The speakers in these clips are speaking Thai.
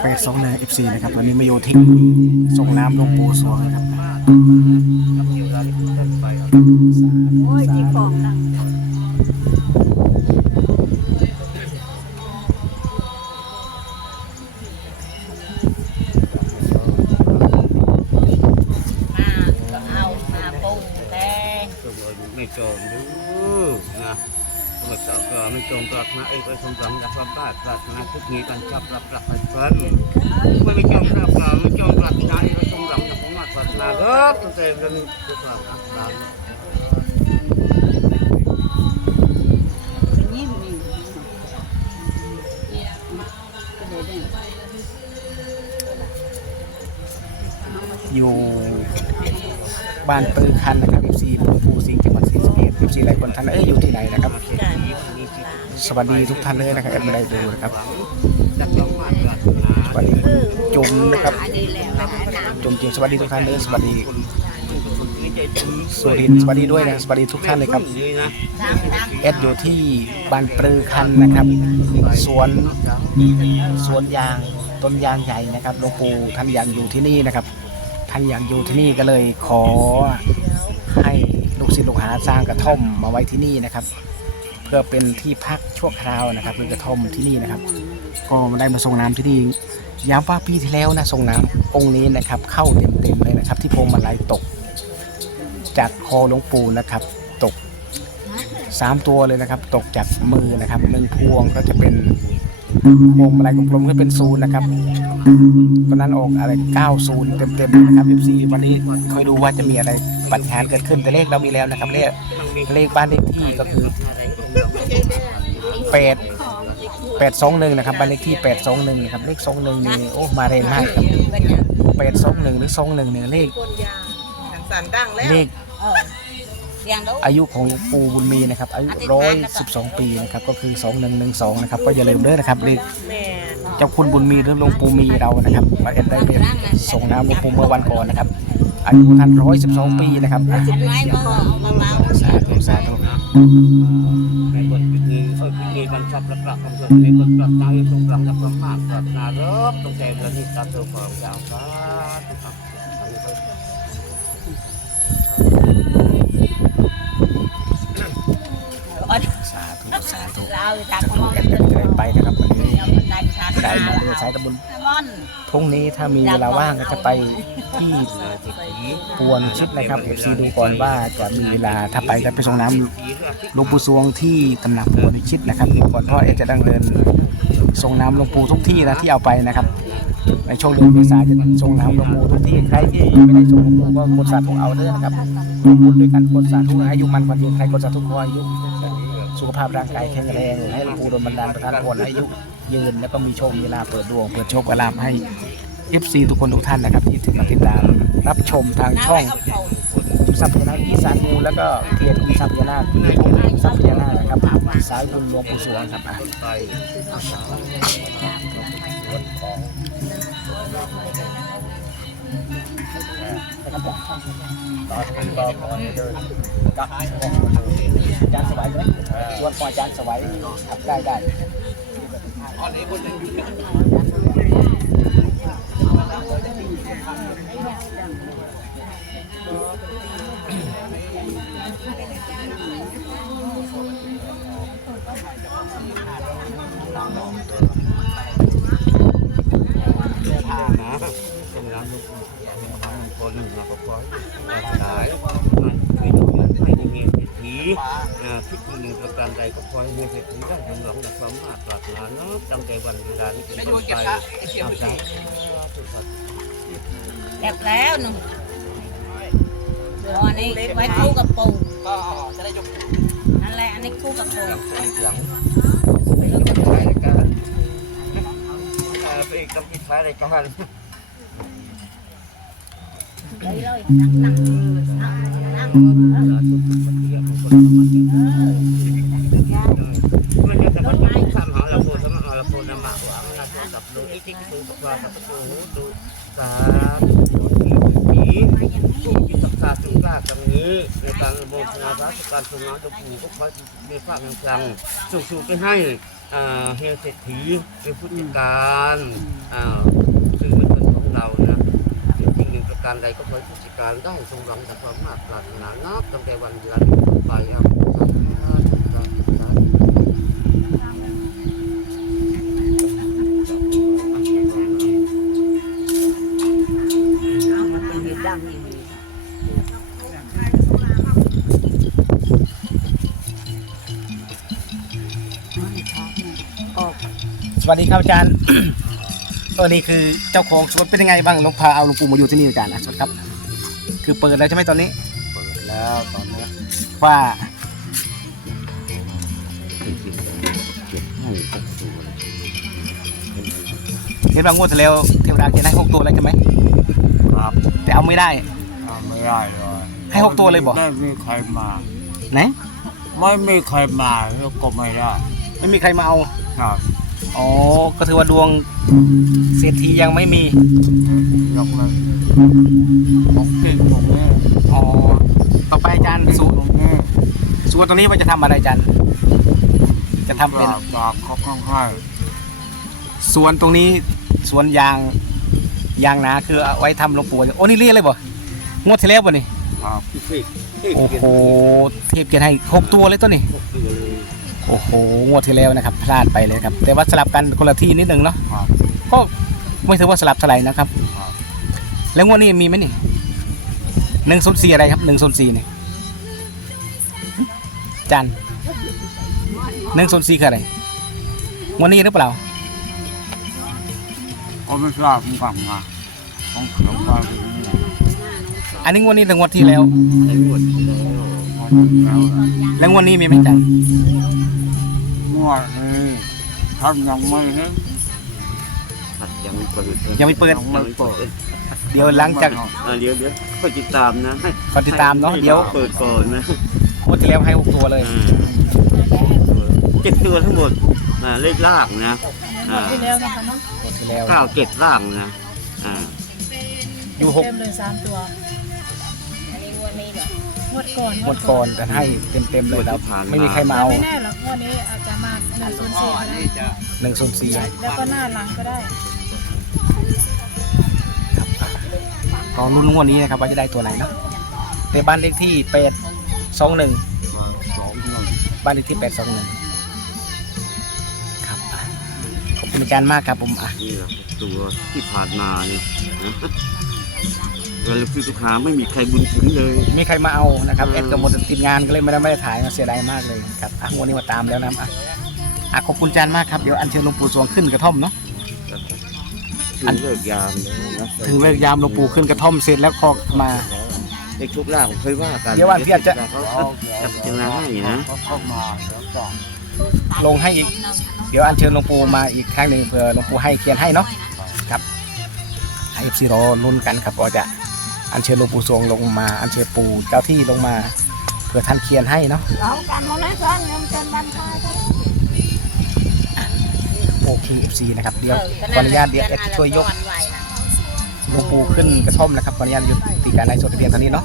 เฟสสองนะเอฟซีนะครับตอนนี้มาอยู่ที่ส่งน้ำหลวงปู่สวงนะครับโอ้ยจีฟองนะมาก็เอามาปรุงแต่ไม่จมดูนะ เมื่อสาก็ไม่จมปรารถนาเอกไปสมหวังกับความบาดปรารถนาทุกนี้กันจับรับรับให้ฟันไม่ไม่จมปรารถนาไม่จมปรารถนาเอกไปสมหวังกับความบาดปรารถนาก็ตั้งแต่เองนี้ทุกครั้งนะเป็นยิ้มนี่ก็เลยได้อยู่บ้านปือคันนะครับเอฟซีหลวงปู่สิงห์จังหวัดศรีสะเกษเอฟซีหลายคนท่านเอ้ยอยู่ที่ไหนนะครับ สวัสดีทุกท่านเลยนะครับแอดไม่ได้ดูนะครับสวัสดีจุ่มนะครับจุ่มจิมสวัสดีทุกท่านเลยสวัสดีสุรินสวัสดีด้วยนะสวัสดีทุกท่านเลยครับนี่นะตามตามเอสอยู่ที่บ้านปรือคันนะครับ สวนสวนยางต้นยางใหญ่นะครับหลวงปู่ท่านอยากอยู่ที่นี่นะครับ ท่านอยากอยู่ที่นี่ก็เลยขอให้ลูกศิษย์ลูกหาสร้างกระท่อมมาไว้ที่นี่นะครับ พื่อเป็นที่พักชั่วคราวนะครับเป็นกระท่อมที่นี่นะครับ ก็ได้มาส่งน้ำที่นี่ย้ำว่าปีที่แล้วนะส่งน้ำองค์นี้นะครับ เข้าเต็มๆเลยนะครับ ที่พวงมาลัยตก จากคอหลวงปู่นะครับ ตกสามตัวเลยนะครับ ตกจากมือนะครับหนึ่งพวงก็จะเป็นพวงมาลัยกลมๆก็เป็นศูนย์นะครับตอนนั้นออกอะไร90เต็มๆนะครับ FC วันนี้คอยดูว่าจะมีอะไรปัญหาเกิดขึ้นแต่เลขเรามีแล้วนะครับเลขเลขบ้านเลขที่ก็คือ 8 821นะครับบ้านเลขที่821นะครับเลข21นี่โอ้มาเร็วมากครับเป็นยัง821หรือ21เนี่ยเลขสันดังแล้วเลขเออเสียงดูอายุของหลวงปู่บุญมีนะครับอายุร้อยสิบสองปีนะครับก็คือสองหนึ่งหนึ่งสองนะครับก็อย่าลืมเด้อนะครับเลขแม่เจ้าคุณบุญมีหรือหลวงปู่มีเรานะครับมาเอ็นได้เรียนส่งน้ำหลวงปู่เมื่อวันก่อนนะครับอายุท่านร้อยสิบสองปีนะครับ ในบทพิธีเออพิธีบรรชบรับรักของเธอในบทปรารถนาเอกสมหวังกับมาดปรารถนาเริ่มตั้งเรื่องนี้ตามตัวของยาวฟ้าทุกครับเอาสาธุสาธุเราจากสาขธุองแอดจะไปนะครับวันนี้าเป็นการทานได้ข้าวมาเพื่อใช้ตะบุญมอนพรุ่งนี้ถ้ามีเวลาว่างก็จะไปที่ปวนชิดนะครับเอฟซีดูก่อนว่าจะมีเวลาถ้าไปก็ไปส่งน้ำหลวงปู่สวงที่ตำหนักปูนชิตนะครับดูก่อนเพราะเอจะดังเดินส่งน้ำหลวงปู่ทุกที่นะที่เอาไปนะครับในช่วงเดือนเมษาจะส่งน้ำหลวงปู่ทุกที่ใครที่ไม่ได้ส่งหลวงปู่ก็กดสาธุเอาเด้อนะครับร่วมบุญด้วยกันกดสาธุอายุมันกว่ายืนใครกดสาธุขออายุ สุขภาพร่างกายแข็งแรง ให้หลวงปู่โดนบันดาลประทานพรอายุยืนแล้วก็มีโชคมีลาภเปิดดวง เปิดโชคลาภให้เอฟซีทุกคนทุกท่านนะครับ ที่ถึงมาติดตามรับชมทางช่องขุมทรัพย์พญานาคอีสานงูแล้วก็เกียรติขุมทรัพย์พญานาคขุมทรัพย์พญานาคนะครับสายบุญหลวงปู่สวงครับอะไป จานสวัยด้วยชวนปล่อยจานสวัยครับได้ได้ หายมันไม่ต้องให้มีเมียเศรษฐีคิดหนึ่งประการใดก็ปล่อยเมียเศรษฐีได้ถึงหลังในความมากปรารถนาเนะตั้งแต่วันเวลานี้เป็นต้นไปเอาใจเรียบแล้วหนุ่มอันนี้ไว้คู่กับปูก็จะได้ยกนั่นแหละอันนี้คู่กับปูหลังไม่ต้องใช้ในการไปต้องใช้ในการเลยเลยนั่งนั่งนั่งนั่งมันจะแต่คนที่ทำหาเราโพสมาหาเราโพนำมาหวังนะกับดูอีกที่ดูกับว่ารงนี้ใน การทนาพระสการทรงน้ำตะปูก็ขอมีฝากแห่งคลังสู่ไปให้อ่าเฮียเศรษฐีเป็นผู้จัดการอ่าซึ่งเป็นคนของเรานะสิ่งหนึ่งประ การใดก็ขอให้ผู้จัดการได้ทรงหวังกับความมากปรารถนานับตั้งแต่วันเดือนไปครับสวัสดีครับอาจารย์ ตัวนี้คือเจ้าของสวนเป็นยังไงบ้างหลวงพาเอาหลวงปู่มาอยู่ที่นี่อาจารย์นะสวัสดีครับ คือเปิดแล้วใช่ไหมตอนนี้ เปิดแล้วตอนนี้ว่าเก็บให้ครบตัวเลยเห็นว่างวดที่แล้วเทวดาเขียนให้หกตัวแล้วใช่ไหมครับแต่เอาไม่ได้ ทำไม่ได้เลยให้หกตัวเลยบอก ไม่มีใครมา ไหนไม่มีใครมาแล้วก็ไม่ได้ไม่มีใครมาเอา ครับ อ๋อ ก็ถือว่าดวงเศรษฐียังไม่มียกเลยของจริงของแม่อ๋อต่อไปอาจารย์สวนของแม่สวนตรงนี้ว่าจะทำอะไรอาจารย์จะทำเป็นปราบปราบเขาข้างให้สวนตรงนี้สวนยางยางนาคือเอาไว้ทำหลวงปู่โอ้นี่เรียกเลยบ่งวดที่แล้วบ่นี่ครับโอ้โหเทพเกียรติให้หกตัวเลยตัวนี้ โอ้โหงวดที่แล้วนะครับ พลาดไปเลยครับ แต่ว่าสลับกันคนละที่นิดนึงเนาะครับก็ไม่ถือว่าสลับเท่าไหร่นะครับ ครับแล้วงวดนี้มีไหมนี่หนึ่งศูนย์สี่อะไรครับหนึ่งศูนย์สี่นี่จันหนึ่งศูนย์สี่คืออะไรงวดนี้หรือเปล่าก็ไม่ทราบเหมือนกันมาของเขาไปถึงนี่อันนี้งวดนี้หรืองวดที่แล้ว ไอ้หมดแล้วแล้วแล้วงวดนี้มีไหมจัน งวดนี้ท่านยังไม่เห็นยังไม่เปิดยังไม่เปิด ยังไม่เปิดเดี๋ยวหลังจากอ่าเดี๋ยวเดี๋ยวคอยติดตามนะให้ก่อนติดตามเนาะเดี๋ยวเปิดก่อนนะงวดที่แล้วให้หกตัวเลยเจ็ดตัวทั้งหมดนะเลขล่างนะอ่าที่แล้วนะคะเนาะงวดที่แล้วเก้าเจ็ดล่างนะอ่าอยู่หกเต็มเลยสามตัว งวดก่อนงวดก่อนแต่ให้เต็มๆเลยครับไม่มีใครมาเอาไม่แน่หรอกงวดนี้อาจจะมาหนึ่งศูนย์สี่ก็ได้หนึ่งศูนย์สี่แล้วก็หน้าหลังก็ได้ก็รุ่นงวดนี้นะครับว่าจะได้ตัวไหนเนาะแต่บ้านเลขที่แปดสองหนึ่งมาสองหนึ่งบ้านเลขที่แปดสองหนึ่งครับอะขอบคุณอาจารย์มากครับผมอะ นี่แหละตัวที่ผ่านมาเนี่ยนะ เวลาคือลูกค้าไม่มีใครบุญถึงเลยมีใครมาเอานะครับอืมแอดกับหมดติดงานก็เลยไม่ได้ไม่ได้ถ่ายนะเสียดายมากเลยครับอะงวดนี้มาตามแล้วนะครับอะอะขอบคุณอาจารย์มากครับเดี๋ยวอัญเชิญหลวงปู่สวงขึ้นกระท่อมเนาะถึงเลิกยามแล้วนะถึงเลิกยามหลวงปู่ขึ้นกระท่อมเสร็จแล้วคอมาในทุกล่างผมเคยว่ากันเดี๋ยววันพี่อาจจะเขาจะพิจารณาให้นะเข้ามาแล้วก็ลงให้อีก เดี๋ยวอัญเชิญหลวงปู่มาอีกครั้งหนึ่งเผื่อหลวงปู่ให้เขียนให้เนาะครับให้ซีรอลุ้นกันครับว่าจะ อัญเชิญหลวงปู่สวงลงมาอัญเชิญปู่เจ้าที่ลงมาเผื่อท่านเขียนให้เนาะเรากันมาแล้วกันยังจนวันพาโอเคเอฟซีนะครับเดี๋ยวขออนุญาตเดี๋ยวแอดช่วยยกหลวงปู่ขึ้นกระท่อมนะครับขออนุญาตหยุดติการไลฟ์สดเพียงเท่านี้เนาะ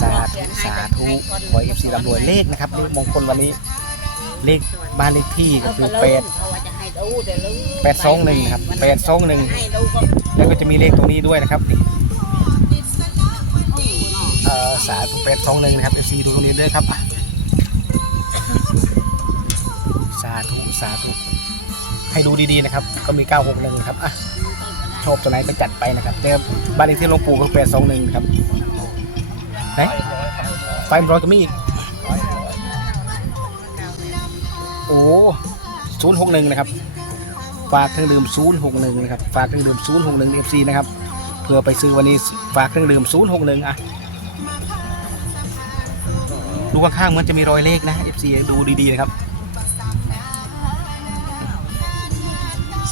สาธุสาธุขอเอฟซีร่ำรวยเลขนะครับเลขมงคลวันนี้เลขบ้านเลขที่ก็คือแปดแปดสองหนึ่งครับแปดสองหนึ่งแล้วก็จะมีเลขตรงนี้ด้วยนะครับ สาธุแปดสองหนึ่งนะครับเอฟซีดูตรงนี้ด้วยครับสาธุสาธุให้ดูดีๆนะครับ ก็มีเก้าหกหนึ่งครับอะชอบตัวไหนก็จัดไปนะครับแต่บ้านเลขที่หลวงปู่ก็แปดสองหนึ่งครับไหนไฟมร้อยก็มีอีกโอ้ศูนย์หกหนึ่งนะครับ ฝากเครื่องดื่ม061นะครับ ฝากเครื่องดื่ม061 FC นะครับ เพื่อไปซื้อวันนี้ฝากเครื่องดื่ม061อะ ดูข้างๆเหมือนจะมีรอยเลขนะ FC ดูดีๆนะครับ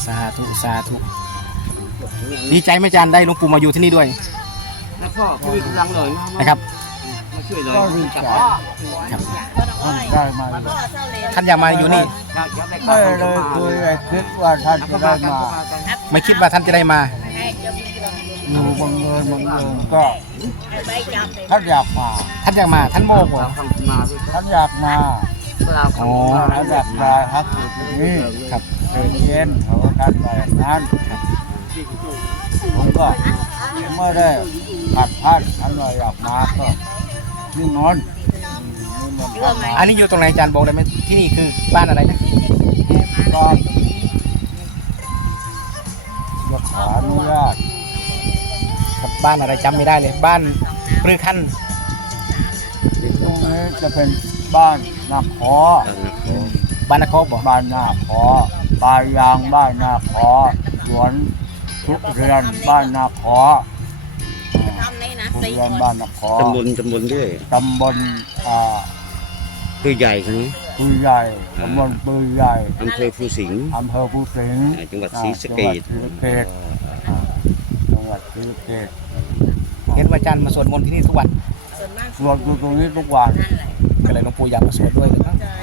สาธุสาธุดีใจไหมอาจารย์ได้หลวงปู่มาอยู่ที่นี่ด้วยแล้วพ่อคุยกำลังเลยมานะครับมาช่วยเลยก็ดีใจครับได้มาท่านอยากมาอยู่นี่ไม่เลยคุยเลยคิดว่าท่านจะได้มาไม่คิดว่าท่านจะได้มาให้เจ้ามีกระดองอยู่บังเอิญบังเอิญก็ใบจับเลย ท่านอยากมา ท่านอยากมา ท่านโมกเหรอเราทำมาด้วยท่านอยากมาเราอ๋อทำมาท่านอยากมาครับอยู่ที่นี่ครับเดินเย็นเขาก็ท่านไปนั้นผมก็เมื่อได้ขัดท่านท่านว่าอยากมาก็นิ่งนอนอืมนิ่งนอนท่านมาอันนี้อยู่ตรงไหนอาจารย์บอกได้ไหมที่นี่คือบ้านอะไรนะก็อยากขออนุญาต ครับบ้านอะไรจำไม่ได้เลย บ้านปรือคันตรงนี้จะเป็นบ้านนาคอบ้านนครบอกบ้านนาคอปลายยางบ้านนาคอสวนทุเรียนบ้านนาคอทำนี่นะทุสี่เรียนคนบ้านนาคอตำบลตำบลด้วยตำบลอ่าคือใหญ่คนนี้ปือใหญ่ตำบลปือใหญ่อำเภอภูสิงห์อำเภอภูสิงห์อ่าจังหวัดศรีสะเกษจังหวัดศรีสะเกษอ่าจังห วัดศรีสะเกษเห็นว่าอาจารย์มาสวดมนต์ที่นี่ทุกวันส่วนมากสวดอยู่ตรงนี้ทุกวันนั่นแหละก็เลยหลวงปู่อยากมาสวดด้วยหรือเปล่าใช่